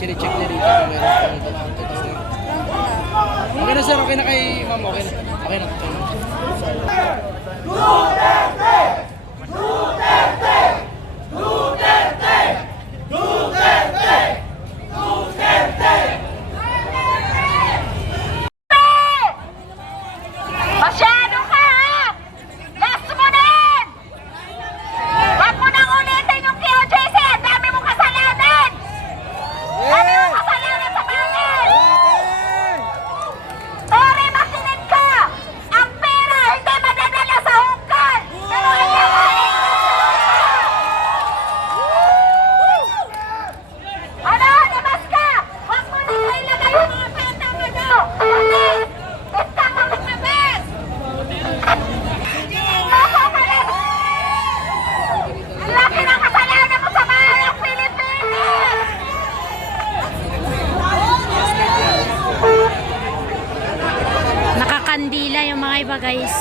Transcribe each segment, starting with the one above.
Chine-check na rito kung meron pa ito. Okay na sir, okay na kay ma'am, okay na. Okay na. Duterte! Duterte! Duterte! Duterte! Duterte! Masyado ka ha! Last mo na yan! Huwag mo nang ulitin yung KOJC! Ang dami mong kasalanan! Dami mong kasalanan sa bayan! Sorry, makinig ka! Ang pera hindi madadala sa hungkal! Pero ang yawain ano? Labas ka! Huwag mo nang ilagay yung mga peta mo no! Please! Basta ka maglabas! Ang laki ng kasalanan mo sa bayang Pilipinas! Nakakandila yung mga iba, guys.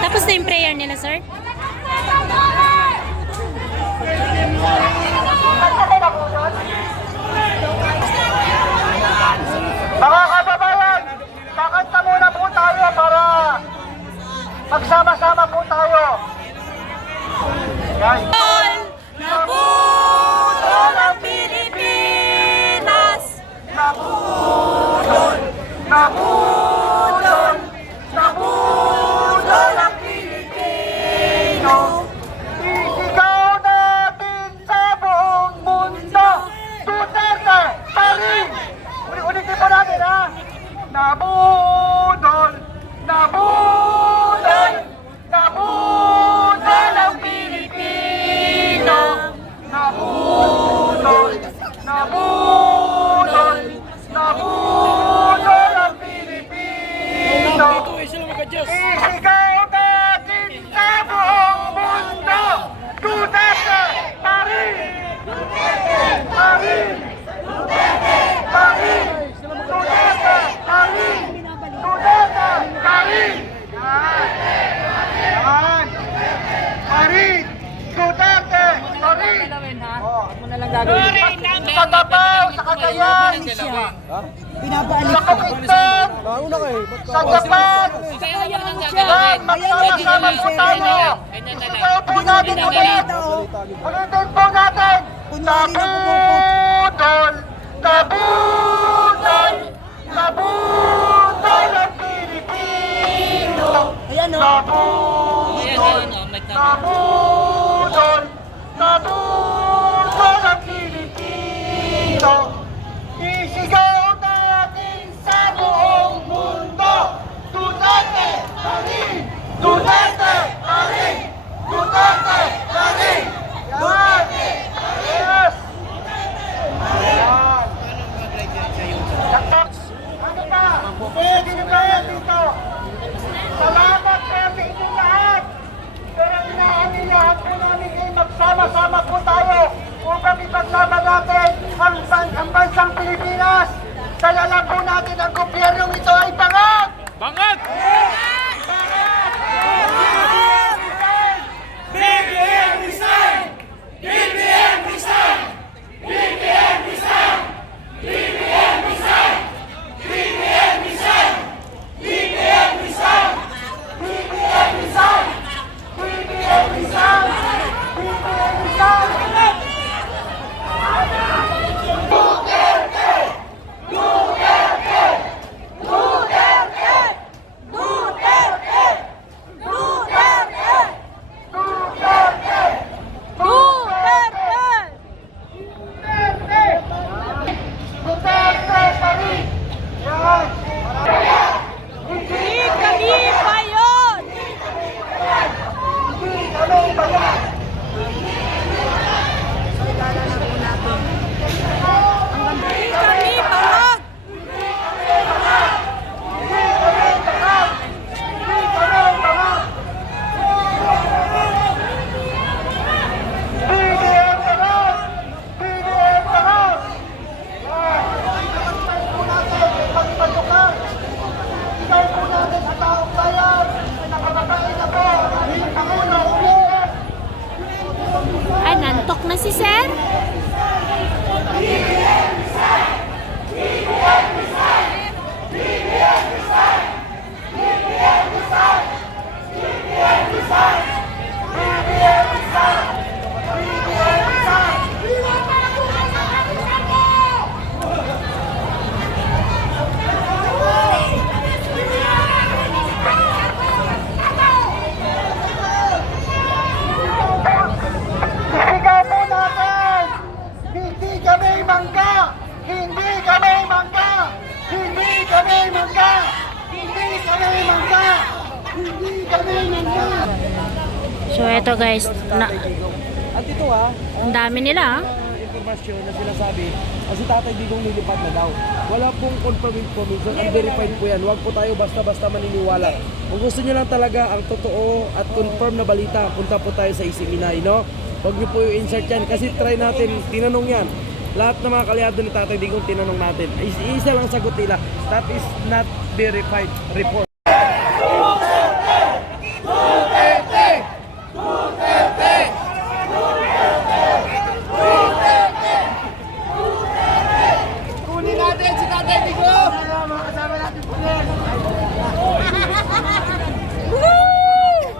Tapos na yung prayer nila, sir? Mga kababayan, kakanta muna po tayo para magsama-sama po tayo. Yan. Nabudol ang Pilipinas! Nabudol! Nabudol! Nabudol ang Pilipino! Isigaw natin sa buong mundo! Duterte pa rin! Ulitin po natin ha! Nabudol! Nabudol! Nabudol ang Pilipino! Nabudol! Nabudol! Nabudol ang Pilipino! Isigaw natin sa buong mundo! Duterte pa rin! Duterte pa rin! Duterte pa rin! Duterte pa rin! Duterte pa rin! Yan! Pa rin! Duterte pa rin! Sa Davao, sa Cagayan, sa Coquitlam, sa Japan, yan, magsama-sama po tayo. Isigaw po natin ulit. Ulitin po natin. Nabudol! Nabudol! Nabudol ang Pilipino! Nabudol! Nabudol! Nabudol ang Pilipino! Isigaw natin sa buong mundo! Duterte pa rin! Duterte pa rin! Duterte pa rin! Yan! Yes! Yan! Ano pa? Pwede na ba yan dito? Salamat po sa inyong lahat! Pero inaaminyahan po namin ay magsama-sama po So eto guys, At ito ang dami nila informasyon na sinasabi, kasi Tatay Digong nilipad na daw. Wala pong confirmed information, unverified po yan. Huwag po tayo basta-basta maniniwala. Kung gusto nyo lang talaga ang totoo at confirm na balita, punta po tayo sa Isiminay, no? Huwag nyo po yung insert yan, kasi try natin, tinanong yan. Lahat ng mga kalyado ni Tatay Digong tinanong natin. Isa lang sagot nila, that is not verified report. Kunin natin si Tatay Digong! Mga kasama natin po yan!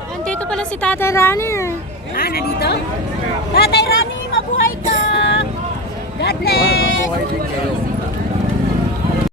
Andito pala si Tatay Rani. Nandito? Tatay Rani, mabuhay ka! God bless!